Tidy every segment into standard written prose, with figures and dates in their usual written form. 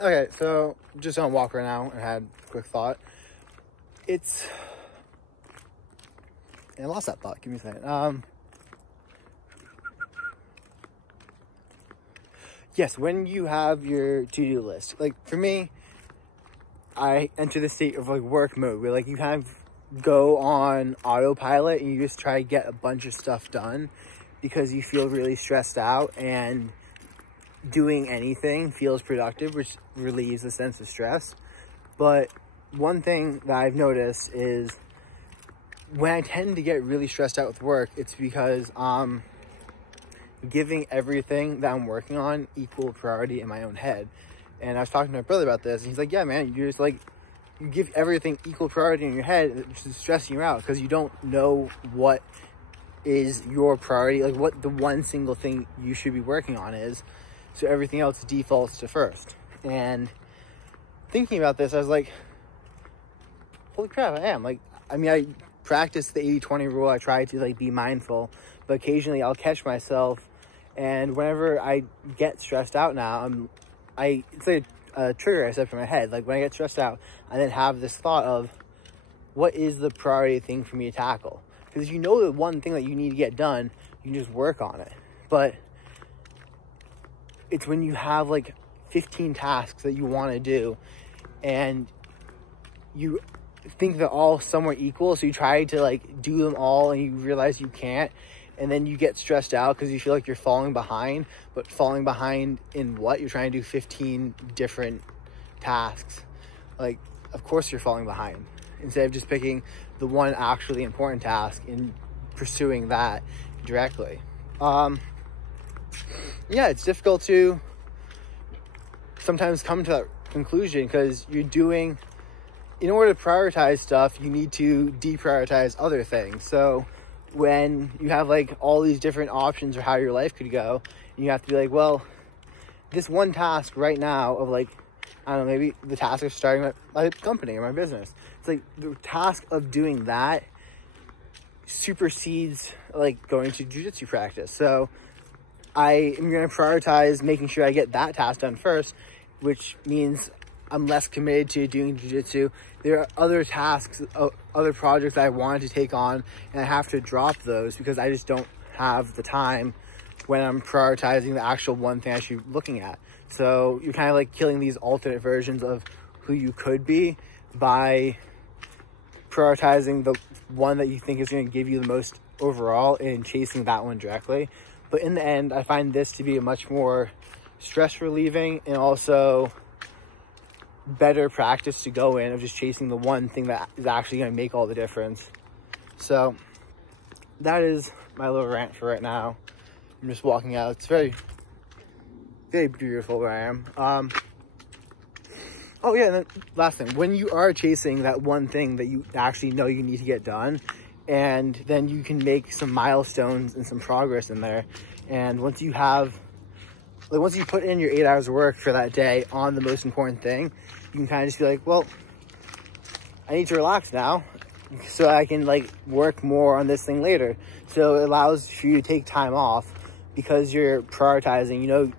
Okay, so just on a walk right now and had a quick thought. And I lost that thought. Give me a second. Yes, when you have your to-do list, like for me, I enter the state of like work mode where like you kind of go on autopilot and you just try to get a bunch of stuff done because you feel really stressed out, and doing anything feels productive, which relieves a sense of stress. But one thing that I've noticed is when I tend to get really stressed out with work, it's because giving everything that I'm working on equal priority in my own head. And I was talking to my brother about this, and he's like, yeah, man, you're just like, you give everything equal priority in your head, which is stressing you out because you don't know what is your priority, like what the one single thing you should be working on is. So everything else defaults to first. And thinking about this, I was like, holy crap, I am. Like, I mean, I practice the 80-20 rule. I try to like be mindful, but occasionally I'll catch myself. And whenever I get stressed out now, it's like a trigger I set in my head. Like when I get stressed out, I then have this thought of what is the priority thing for me to tackle? Because you know the one thing that you need to get done, you can just work on it. But it's when you have like 15 tasks that you want to do and you think they're all somewhat equal, so you try to like do them all and you realize you can't, and then you get stressed out because you feel like you're falling behind. But falling behind in what? You're trying to do 15 different tasks. Like, of course you're falling behind, instead of just picking the one actually important task and pursuing that directly. Yeah, it's difficult to sometimes come to that conclusion because in order to prioritize stuff, you need to deprioritize other things. So when you have like all these different options for how your life could go, and you have to be like, well, this one task right now of like, I don't know, maybe the task of starting my company or my business. It's like the task of doing that supersedes like going to jiu-jitsu practice. So I am going to prioritize making sure I get that task done first, which means I'm less committed to doing jiu-jitsu. There are other tasks, other projects that I wanted to take on, and I have to drop those because I just don't have the time when I'm prioritizing the actual one thing I should be looking at. So you're kind of like killing these alternate versions of who you could be by prioritizing the one that you think is going to give you the most overall and chasing that one directly. But in the end, I find this to be a much more stress relieving and also better practice to go in of just chasing the one thing that is actually going to make all the difference. So that is my little rant for right now. I'm just walking out. It's very, very beautiful where I am. Oh yeah, and then last thing, when you are chasing that one thing that you actually know you need to get done, and then you can make some milestones and some progress in there. And once you put in your 8 hours of work for that day on the most important thing, you can kind of just be like, well, I need to relax now so I can like work more on this thing later. So it allows for you to take time off because you're prioritizing, you know,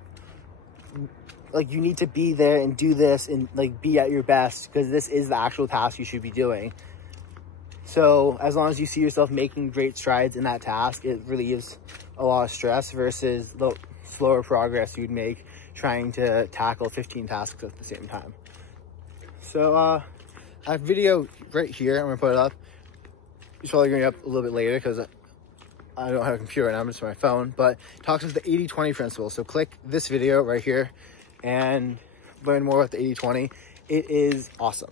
like you need to be there and do this and like be at your best because this is the actual task you should be doing. So as long as you see yourself making great strides in that task, it relieves a lot of stress versus the slower progress you'd make trying to tackle 15 tasks at the same time. So I have a video right here. I'm gonna put it up. It's probably gonna be up a little bit later because I don't have a computer right now, I'm just on my phone, but it talks about the 80-20 principle. So click this video right here and learn more about the 80-20. It is awesome.